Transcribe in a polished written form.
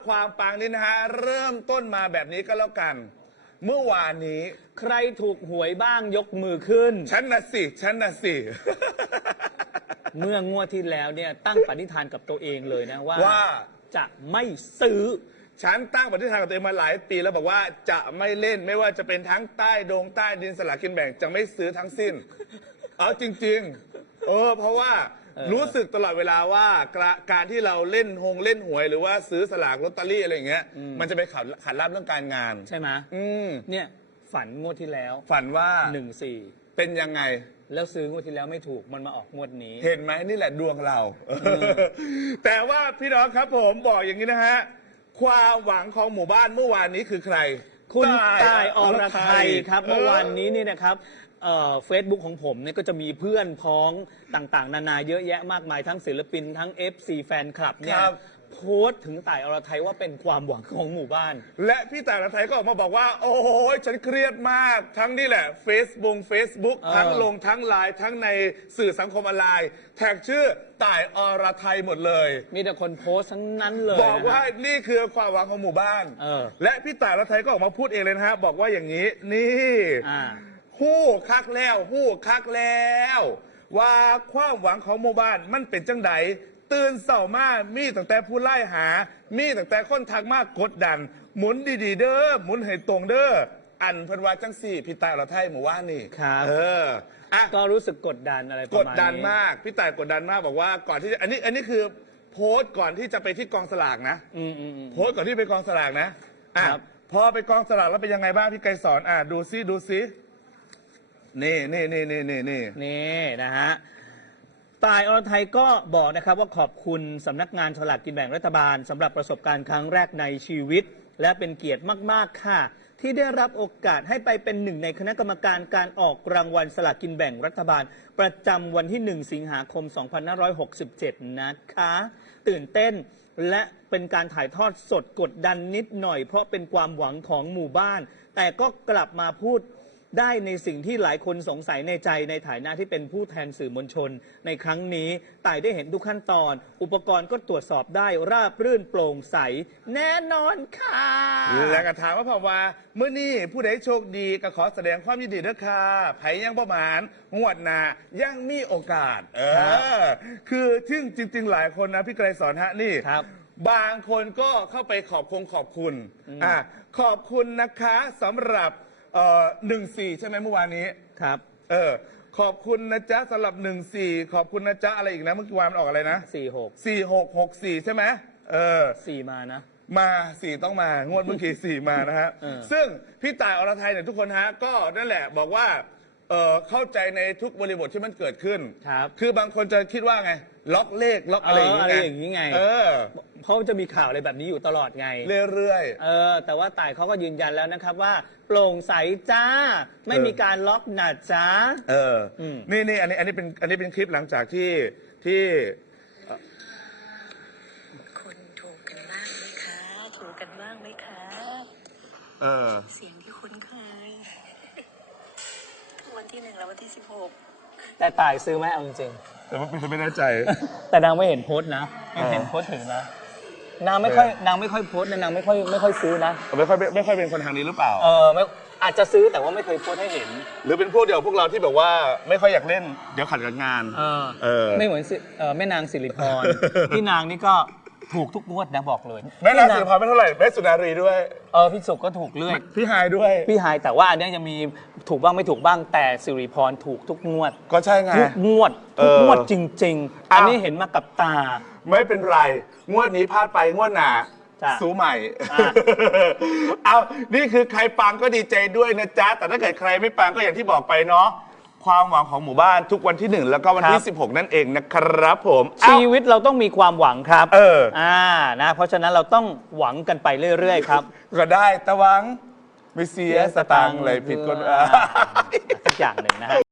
ความปังนี้นะฮะเริ่มต้นมาแบบนี้ก็แล้วกัน เมื่อวานนี้ใครถูกหวยบ้างยกมือขึ้นฉันน่ะสิเมื่องวดที่แล้วเนี่ยตั้งปณิธานกับตัวเองเลยนะว่าว่าจะไม่ซื้อฉันตั้งปณิธานกับตัวเองมาหลายปีแล้วบอกว่าจะไม่เล่นไม่ว่าจะเป็นทั้งใต้ดงใต้ดินสลากกินแบ่งจะไม่ซื้อทั้งสิ้น เอาจริงๆเพราะว่ารู้สึกตลอดเวลาว่าการที่เราเล่นหวยหรือว่าซื้อสลากลอตเตอรี่อะไรอย่างเงี้ยมันจะไปขัดลาบเรื่องการงานใช่ไหมเนี่ยฝันงวดที่แล้วฝันว่า 14 เป็นยังไงแล้วซื้องวดที่แล้วไม่ถูกมันมาออกงวดนี้เห็นไหมนี่แหละดวงเราแต่ว่าพี่น้องครับผมบอกอย่างนี้นะฮะความหวังของหมู่บ้านเมื่อวานนี้คือใครคุณต่ายอรไทยครับเมื่อวานนี้นี่นะครับเฟซบุ๊กของผมเนี่ยก็จะมีเพื่อนพ้องต่างๆนานาเยอะแยะมากมายทั้งศิลปินทั้ง FC แฟนคลับเนี่ยโพสต์ถึงต่ายอรไทยว่าเป็นความหวังของหมู่บ้านและพี่ต่ายอรไทยก็ออกมาบอกว่าโอ้โหฉันเครียดมากทั้งนี่แหละเฟซบุ๊กทั้งลงทั้งไลน์ทั้งในสื่อสังคมออนไลน์แท็กชื่อต่ายอรไทยหมดเลยมีแต่คนโพสต์ทั้งนั้นเลยบอกว่านี่คือความหวังของหมู่บ้านและพี่ต่ายอรไทยก็ออกมาพูดเองเลยนะฮะบอกว่าอย่างนี้นี่ฮู้คักแล้วว่าความหวังของหมู่บ้านมันเป็นจังใดตื่นเศร้ามามีตั้งแต่ผู้ไล่หามีตั้งแต่คนทักมากกดดันหมุนดีๆเด้อหมุนให้ตรงเด้ออันเพิ่นว่าจังสี่พี่ต่ายอรไทยหมู่ว่านี่ครับก็รู้สึกกดดันอะไรประมาณนี้กดดันมากพี่ต่ายกดดันมากบอกว่าก่อนที่อันนี้คือโพสต์ก่อนที่จะไปที่กองสลากนะโพสต์ก่อนที่ไปกองสลากนะพอไปกองสลากแล้วเป็นยังไงบ้างพี่ไกรสอนดูซินี่นะฮะต่ายอรไทยก็บอกนะครับว่าขอบคุณสำนักงานฉลากกินแบ่งรัฐบาลสำหรับประสบการณ์ครั้งแรกในชีวิตและเป็นเกียรติมากๆค่ะที่ได้รับโอกาสให้ไปเป็นหนึ่งในคณะกรรมการการออกรางวัลสลากกินแบ่งรัฐบาลประจำวันที่1 สิงหาคม 2567 นะคะตื่นเต้นและเป็นการถ่ายทอดสดกดดันนิดหน่อยเพราะเป็นความหวังของหมู่บ้านแต่ก็กลับมาพูดได้ในสิ่งที่หลายคนสงสัยในใจในฐานะที่เป็นผู้แทนสื่อมวลชนในครั้งนี้ต่ายได้เห็นทุกขั้นตอนอุปกรณ์ก็ตรวจสอบได้ราบรื่นโปร่งใสแน่นอนค่ะและก็ถามว่าพ่อว่าเมื่อนี้ผู้ใดโชคดีก็ขอแสดงความยินดีด้วยค่ะไผยังประมาณงวดหน้ายังมีโอกาสคือซึ่งจริงๆหลายคนนะพี่ไกรสอนฮะนี่บางคนก็เข้าไปขอบคุณขอบคุณนะคะสำหรับ14ใช่ไหมเมื่อวานนี้ครับขอบคุณนะจ๊ะสำหรับ14ขอบคุณนะจ๊ะอะไรอีกนะเมื่อวานมันออกอะไรนะ4664ใช่ไหม 4มานะมา4ต้องมางวดเมื่อกี้4มานะฮะซึ่งพี่ต่ายอรไทยเนี่ยทุกคนฮะก็นั่นแหละบอกว่าเข้าใจในทุกบริบทที่มันเกิดขึ้นคือบางคนจะคิดว่าไงล็อกเลขล็อกอะไรอย่างนี้ไงเพราะจะมีข่าวอะไรแบบนี้อยู่ตลอดไงเรื่อยๆแต่ว่าต่ายเขาก็ยืนยันแล้วนะครับว่าโปร่งใสจ้าไม่มีการล็อกหนาจ้านี่อันนี้เป็นคลิปหลังจากที่คนถูกกันบ้างไหมคะถูกกันบ้างไหมคะเสียงที่คุ้นเคยวันที่1และวันที่16 แต่ต่ายซื้อไหมเอาจริงๆแต่ว่าไม่แน่ใจแต่นางไม่เห็นโพสต์นะไม่เห็นโพสต์ถึงนะนางไม่ค่อยโพสต์นะนางไม่ค่อยซื้อนะไม่ค่อยเป็นคนทางนี้หรือเปล่าอาจจะซื้อแต่ว่าไม่เคยโพสต์ให้เห็นหรือเป็นพวกเดียวพวกเราที่แบบว่าไม่ค่อยอยากเล่นเดี๋ยวขัดกับงานไม่เหมือนแม่นางสิริพรพี่นางนี่ก็ถูกทุกงวดนะบอกเลยแม่นางสิริพรไม่เท่าไหร่แม่สุนารีด้วยพี่สุก็ถูกเรื่อยพี่ไฮด้วยพี่ไฮแต่ว่าอันนี้ยังมีถูกบ้างไม่ถูกบ้างแต่สิริพรถูกทุกงวดก็ใช่ไงทุกงวดจริงๆอันนี้เห็นมากับตาไม่เป็นไรงวดนี้พลาดไปงวดหน้าสู้ใหม่นี่คือใครปังก็ดีใจด้วยนะจ๊ะแต่ถ้าเกิดใครไม่ปังก็อย่างที่บอกไปเนาะความหวังของหมู่บ้านทุกวันที่1แล้วก็วันที่16นั่นเองนะครับผมชีวิตเราต้องมีความหวังครับนะเพราะฉะนั้นเราต้องหวังกันไปเรื่อยๆครับก็ได้แต่หวังไม่เสียสตังค์เลยผิดกฎหมายสักอย่างหนึ่งนะฮะ